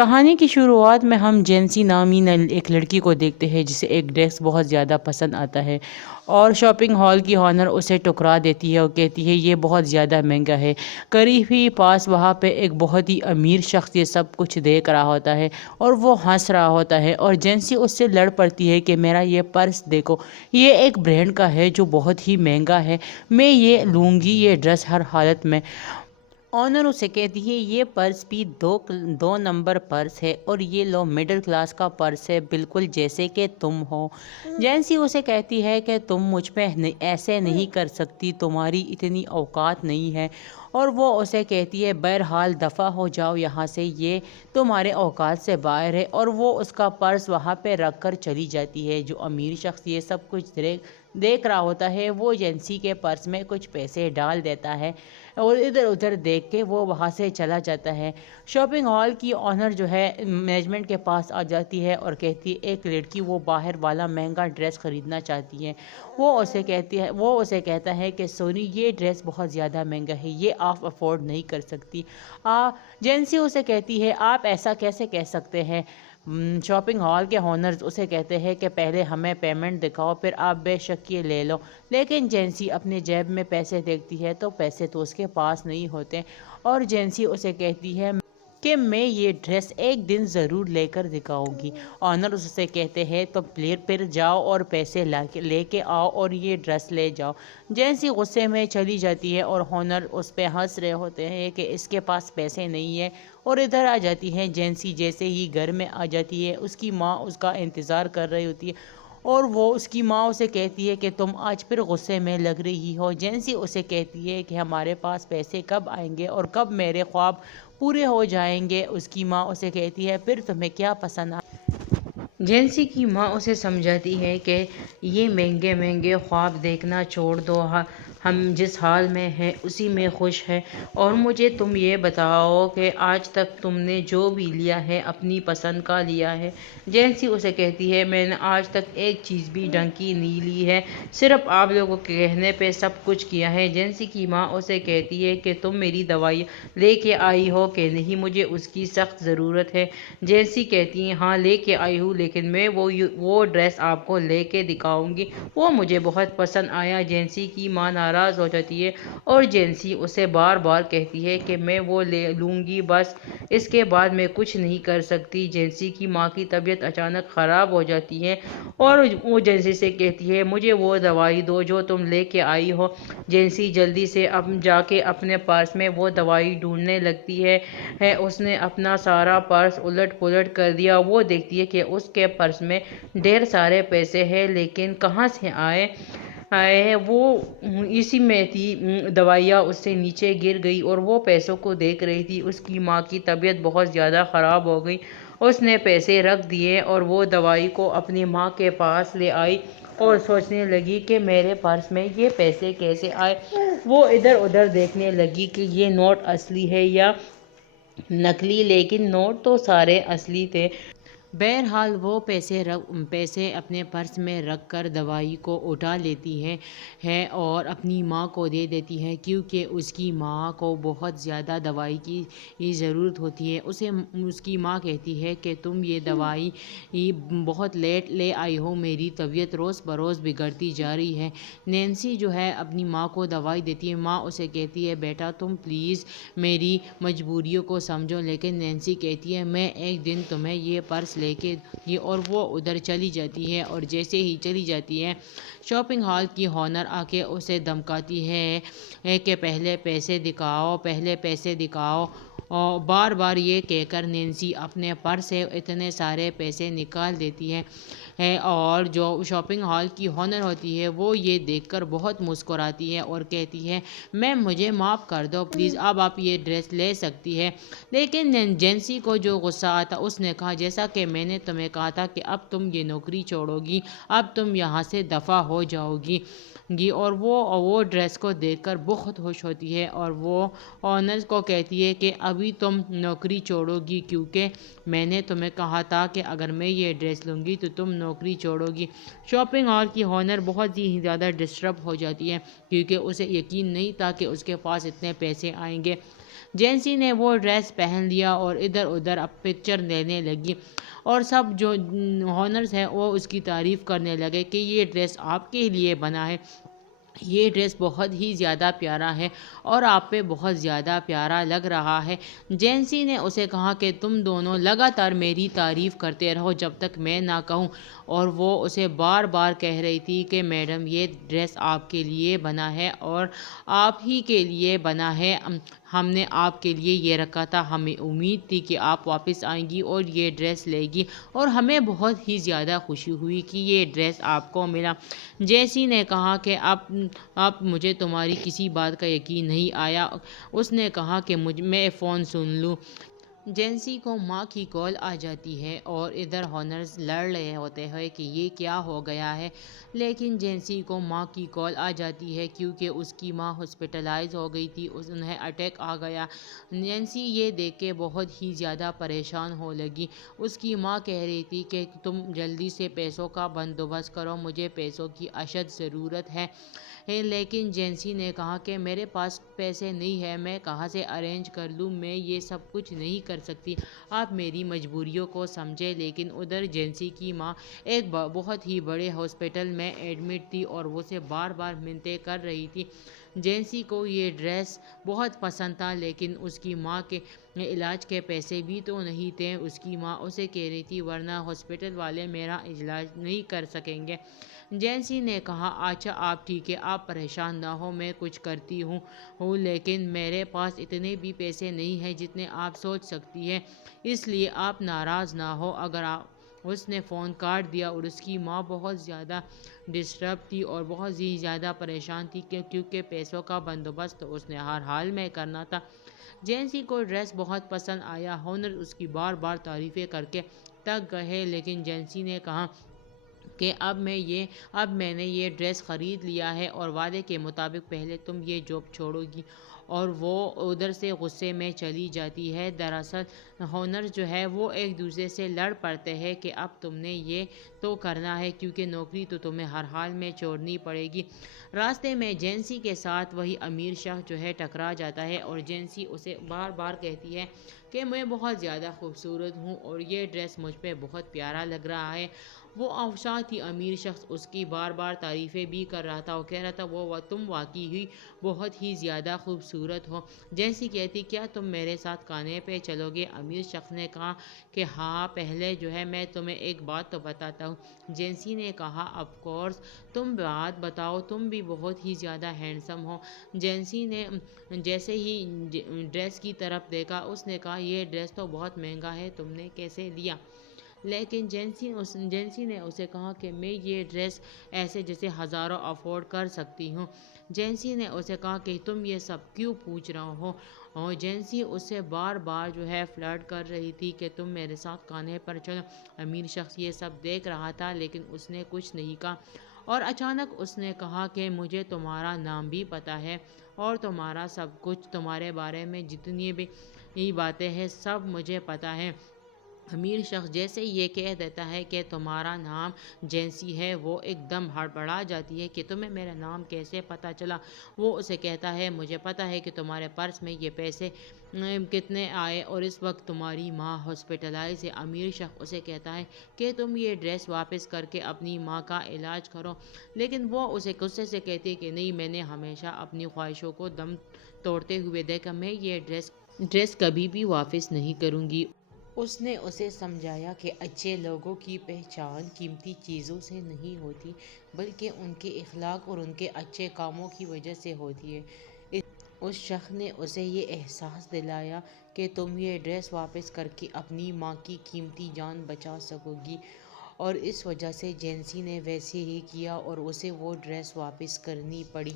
کہانی کی شروعات میں ہم جینسی نامی ایک لڑکی کو دیکھتے ہیں جسے ایک ڈریس بہت زیادہ پسند آتا ہے اور شاپنگ ہال کی آنر اسے ٹکرا دیتی ہے اور کہتی ہے یہ بہت زیادہ مہنگا ہے۔ قریب ہی پاس وہاں پہ ایک بہت ہی امیر شخص یہ سب کچھ دیکھ رہا ہوتا ہے اور وہ ہنس رہا ہوتا ہے اور جینسی اس سے لڑ پڑتی ہے کہ میرا یہ پرس دیکھو، یہ ایک برانڈ کا ہے جو بہت ہی مہنگا ہے، میں یہ لوں گی یہ ڈریس ہر حالت میں۔ آنر اسے کہتی ہے یہ پرس بھی دو نمبر پرس ہے اور یہ لو مڈل کلاس کا پرس ہے، بالکل جیسے کہ تم ہو۔ جینسی اسے کہتی ہے کہ تم مجھ پہ ایسے نہیں کر سکتی، تمہاری اتنی اوقات نہیں ہے، اور وہ اسے کہتی ہے بہرحال دفع ہو جاؤ یہاں سے، یہ تمہارے اوقات سے باہر ہے، اور وہ اس کا پرس وہاں پہ رکھ کر چلی جاتی ہے۔ جو امیر شخص یہ سب کچھ دیکھ رہا ہوتا ہے وہ جینسی کے پرس میں کچھ پیسے ڈال دیتا ہے اور ادھر ادھر دیکھ کے وہ وہاں سے چلا جاتا ہے۔ شاپنگ ہال کی آنر جو ہے مینجمنٹ کے پاس آ جاتی ہے اور کہتی ہے ایک لڑکی وہ باہر والا مہنگا ڈریس خریدنا چاہتی ہے۔ وہ اسے کہتا ہے کہ سونی یہ ڈریس بہت زیادہ مہنگا ہے، یہ آپ افورڈ نہیں کر سکتی۔ جینسی اسے کہتی ہے آپ ایسا کیسے کہہ سکتے ہیں؟ شاپنگ ہال کے آنرز اسے کہتے ہیں کہ پہلے ہمیں پیمنٹ دکھاؤ پھر آپ بے شک یہ لے لو، لیکن جینسی اپنے جیب میں پیسے دیکھتی ہے تو پیسے تو اس کے پاس نہیں ہوتے، اور جینسی اسے کہتی ہے کہ میں یہ ڈریس ایک دن ضرور لے کر دکھاؤں گی۔ آنر اس سے کہتے ہیں تو پھر جاؤ اور پیسے لے کے آؤ اور یہ ڈریس لے جاؤ۔ جینسی غصے میں چلی جاتی ہے اور آنر اس پہ ہنس رہے ہوتے ہیں کہ اس کے پاس پیسے نہیں ہیں، اور ادھر آ جاتی ہے جینسی۔ جیسے ہی گھر میں آ جاتی ہے اس کی ماں اس کا انتظار کر رہی ہوتی ہے اور وہ اس کی ماں اسے کہتی ہے کہ تم آج پھر غصے میں لگ رہی ہو۔ جینسی اسے کہتی ہے کہ ہمارے پاس پیسے کب آئیں گے اور کب میرے خواب پورے ہو جائیں گے۔ اس کی ماں اسے کہتی ہے پھر تمہیں کیا پسند جینسی کی ماں اسے سمجھاتی ہے کہ یہ مہنگے مہنگے خواب دیکھنا چھوڑ دو، ہم جس حال میں ہیں اسی میں خوش ہیں، اور مجھے تم یہ بتاؤ کہ آج تک تم نے جو بھی لیا ہے اپنی پسند کا لیا ہے؟ جینسی اسے کہتی ہے میں نے آج تک ایک چیز بھی ڈھنگ کی نہیں لی ہے، صرف آپ لوگوں کے کہنے پہ سب کچھ کیا ہے۔ جینسی کی ماں اسے کہتی ہے کہ تم میری دوائی لے کے آئی ہو کہ نہیں، مجھے اس کی سخت ضرورت ہے۔ جینسی کہتی ہے ہاں لے کے آئی ہوں، لیکن میں وہ ڈریس آپ کو لے کے دکھاؤں گی، وہ مجھے بہت پسند آیا۔ جینسی کی ماں ناراض ہو جاتی ہے اور جینسی اسے بار بار کہتی ہے کہ میں وہ لے لوں گی، بس اس کے بعد میں کچھ نہیں کر سکتی۔ جینسی کی ماں کی طبیعت اچانک خراب ہو جاتی ہے اور وہ جینسی سے کہتی ہے مجھے وہ دوائی دو جو تم لے کے آئی ہو۔ جینسی جلدی سے جا کے اپنے پرس میں وہ دوائی ڈھونڈنے لگتی ہے۔ اس نے اپنا سارا پرس الٹ پلٹ کر دیا، وہ دیکھتی ہے کہ اس کے پرس میں ڈھیر سارے پیسے ہیں، لیکن کہاں سے آئے وہ اسی میں تھی۔ دوائیاں اس سے نیچے گر گئی اور وہ پیسوں کو دیکھ رہی تھی۔ اس کی ماں کی طبیعت بہت زیادہ خراب ہو گئی، اس نے پیسے رکھ دیے اور وہ دوائی کو اپنی ماں کے پاس لے آئی اور سوچنے لگی کہ میرے پرس میں یہ پیسے کیسے آئے۔ وہ ادھر ادھر دیکھنے لگی کہ یہ نوٹ اصلی ہے یا نکلی، لیکن نوٹ تو سارے اصلی تھے۔ بہرحال وہ پیسے اپنے پرس میں رکھ کر دوائی کو اٹھا لیتی ہے اور اپنی ماں کو دے دیتی ہے، کیونکہ اس کی ماں کو بہت زیادہ دوائی کی ضرورت ہوتی ہے۔ اس کی ماں کہتی ہے کہ تم یہ دوائی بہت لیٹ لے آئی ہو، میری طبیعت روز بروز بگڑتی جا رہی ہے۔ نینسی جو ہے اپنی ماں کو دوائی دیتی ہے، ماں اسے کہتی ہے بیٹا تم پلیز میری مجبوریوں کو سمجھو، لیکن نینسی کہتی ہے میں ایک دن تمہیں یہ پرس لے کے دوں گی، اور وہ ادھر چلی جاتی ہے۔ اور جیسے ہی چلی جاتی ہے شاپنگ ہال کی آنر آ کے اسے دھمکاتی ہے کہ پہلے پیسے دکھاؤ، اور بار بار یہ کہہ کر نینسی اپنے پرس سے اتنے سارے پیسے نکال دیتی ہے، اور جو شاپنگ ہال کی آنر ہوتی ہے وہ یہ دیکھ کر بہت مسکراتی ہے اور کہتی ہے مجھے معاف کر دو پلیز، اب آپ یہ ڈریس لے سکتی ہے۔ لیکن جینسی کو جو غصہ آتا اس نے کہا جیسا کہ میں نے تمہیں کہا تھا کہ اب تم یہ نوکری چھوڑو گی، اب تم یہاں سے دفع ہو جاؤ گی، اور وہ ڈریس کو دیکھ کر بہت خوش ہوتی ہے اور وہ آنر کو کہتی ہے کہ ابھی تم نوکری چھوڑو گی، کیونکہ میں نے تمہیں کہا تھا کہ اگر میں یہ ڈریس لوں گی تو تم نوکری چھوڑو گی؟ شاپنگ ہال کی ہونر بہت ہی زیادہ ڈسٹرب ہو جاتی ہے کیونکہ اسے یقین نہیں تھا کہ اس کے پاس اتنے پیسے آئیں گے۔ جینسی نے وہ ڈریس پہن لیا اور ادھر ادھر اب پکچر لینے لگی اور سب جو ہونرز ہیں وہ اس کی تعریف کرنے لگے کہ یہ ڈریس آپ کے لیے بنا ہے، یہ ڈریس بہت ہی زیادہ پیارا ہے اور آپ پہ بہت زیادہ پیارا لگ رہا ہے۔ جینسی نے اسے کہا کہ تم دونوں لگاتار میری تعریف کرتے رہو جب تک میں نہ کہوں، اور وہ اسے بار بار کہہ رہی تھی کہ میڈم یہ ڈریس آپ کے لیے بنا ہے اور آپ ہی کے لیے بنا ہے، ہم نے آپ کے لیے یہ رکھا تھا، ہمیں امید تھی کہ آپ واپس آئیں گی اور یہ ڈریس لے گی، اور ہمیں بہت ہی زیادہ خوشی ہوئی کہ یہ ڈریس آپ کو ملا۔ جیسی نے کہا کہ اب مجھے تمہاری کسی بات کا یقین نہیں آیا۔ اس نے کہا کہ میں فون سن لوں۔ جینسی کو ماں کی کال آ جاتی ہے اور ادھر ہونرز لڑ رہے ہوتے ہیں کہ یہ کیا ہو گیا ہے، لیکن جینسی کو ماں کی کال آ جاتی ہے کیونکہ اس کی ماں ہاسپٹلائز ہو گئی تھی، انہیں اٹیک آ گیا۔ جینسی یہ دیکھ کے بہت ہی زیادہ پریشان ہو لگی۔ اس کی ماں کہہ رہی تھی کہ تم جلدی سے پیسوں کا بندوبست کرو، مجھے پیسوں کی اشد ضرورت ہے، لیکن جینسی نے کہا کہ میرے پاس پیسے نہیں ہیں، میں کہاں سے ارینج کر لوں، میں یہ سب کچھ نہیں کر سکتی، آپ میری مجبوریوں کو سمجھے۔ لیکن ادھر جینسی کی ماں ایک بہت ہی بڑے ہاسپٹل میں ایڈمٹ تھی اور وہ سے بار بار منتیں کر رہی تھی۔ جینسی کو یہ ڈریس بہت پسند تھا لیکن اس کی ماں کے علاج کے پیسے بھی تو نہیں تھے۔ اس کی ماں اسے کہہ رہی تھی ورنہ ہاسپٹل والے میرا علاج نہیں کر سکیں گے۔ جینسی نے کہا اچھا آپ ٹھیک ہے، آپ پریشان نہ ہو، میں کچھ کرتی ہوں، لیکن میرے پاس اتنے بھی پیسے نہیں ہیں جتنے آپ سوچ سکتی ہیں، اس لیے آپ ناراض نہ ہو اگر آپ۔ اس نے فون کاٹ دیا اور اس کی ماں بہت زیادہ ڈسٹرب تھی اور بہت ہی زیادہ پریشان تھی کیونکہ پیسوں کا بندوبست اس نے ہر حال میں کرنا تھا۔ جینسی کو ڈریس بہت پسند آیا، ہونر اس کی بار بار تعریفیں کر کے تک گئے، لیکن جینسی نے کہا کہ اب میں نے یہ ڈریس خرید لیا ہے اور وعدے کے مطابق پہلے تم یہ جاب چھوڑو گی، اور وہ ادھر سے غصے میں چلی جاتی ہے۔ دراصل ہونر جو ہے وہ ایک دوسرے سے لڑ پڑتے ہیں کہ اب تم نے یہ تو کرنا ہے کیونکہ نوکری تو تمہیں ہر حال میں چھوڑنی پڑے گی۔ راستے میں جینسی کے ساتھ وہی امیر شخص جو ہے ٹکرا جاتا ہے اور جینسی اسے بار بار کہتی ہے کہ میں بہت زیادہ خوبصورت ہوں اور یہ ڈریس مجھ پہ بہت پیارا لگ رہا ہے۔ وہ ساتھ ہی امیر شخص اس کی بار بار تعریفیں بھی کر رہا تھا اور کہہ رہا تھا تم واقعی ہی بہت ہی زیادہ خوبصورت ہو۔ جینسی کہتی کیا تم میرے ساتھ کھانے پہ چلو گے؟ امیر شخص نے کہا کہ ہاں، پہلے جو ہے میں تمہیں ایک بات تو بتاتا ہوں۔ جینسی نے کہا آف کورس، تم بات بتاؤ، تم بھی بہت ہی زیادہ ہینڈسم ہو۔ جینسی نے جیسے ہی ڈریس کی طرف دیکھا اس نے کہا یہ ڈریس تو بہت مہنگا ہے، تم نے کیسے لیا؟ لیکن جینسی نے اسے کہا کہ میں یہ ڈریس ایسے جیسے ہزاروں افورڈ کر سکتی ہوں۔ جینسی نے اسے کہا کہ تم یہ سب کیوں پوچھ رہے ہو؟ اور جینسی اسے بار بار جو ہے فلرٹ کر رہی تھی کہ تم میرے ساتھ کھانے پر چلو۔ امیر شخص یہ سب دیکھ رہا تھا لیکن اس نے کچھ نہیں کہا، اور اچانک اس نے کہا کہ مجھے تمہارا نام بھی پتہ ہے اور تمہارا سب کچھ، تمہارے بارے میں جتنی بھی باتیں ہیں سب مجھے پتہ ہے۔ امیر شخص جیسے یہ کہہ دیتا ہے کہ تمہارا نام جینسی ہے، وہ ایک دم ہڑبڑا جاتی ہے کہ تمہیں میرا نام کیسے پتہ چلا؟ وہ اسے کہتا ہے مجھے پتہ ہے کہ تمہارے پرس میں یہ پیسے کتنے آئے اور اس وقت تمہاری ماں ہاسپٹلائز ہے۔ امیر شخص اسے کہتا ہے کہ تم یہ ڈریس واپس کر کے اپنی ماں کا علاج کرو، لیکن وہ اسے غصے سے کہتی ہے کہ نہیں، میں نے ہمیشہ اپنی خواہشوں کو دم توڑتے ہوئے دیکھا، میں یہ ڈریس کبھی بھی واپس نہیں کروں گی۔ اس نے اسے سمجھایا کہ اچھے لوگوں کی پہچان قیمتی چیزوں سے نہیں ہوتی بلکہ ان کے اخلاق اور ان کے اچھے کاموں کی وجہ سے ہوتی ہے۔ اس شخص نے اسے یہ احساس دلایا کہ تم یہ ڈریس واپس کر کے اپنی ماں کی قیمتی جان بچا سکو گی، اور اس وجہ سے جینسی نے ویسے ہی کیا اور اسے وہ ڈریس واپس کرنی پڑی۔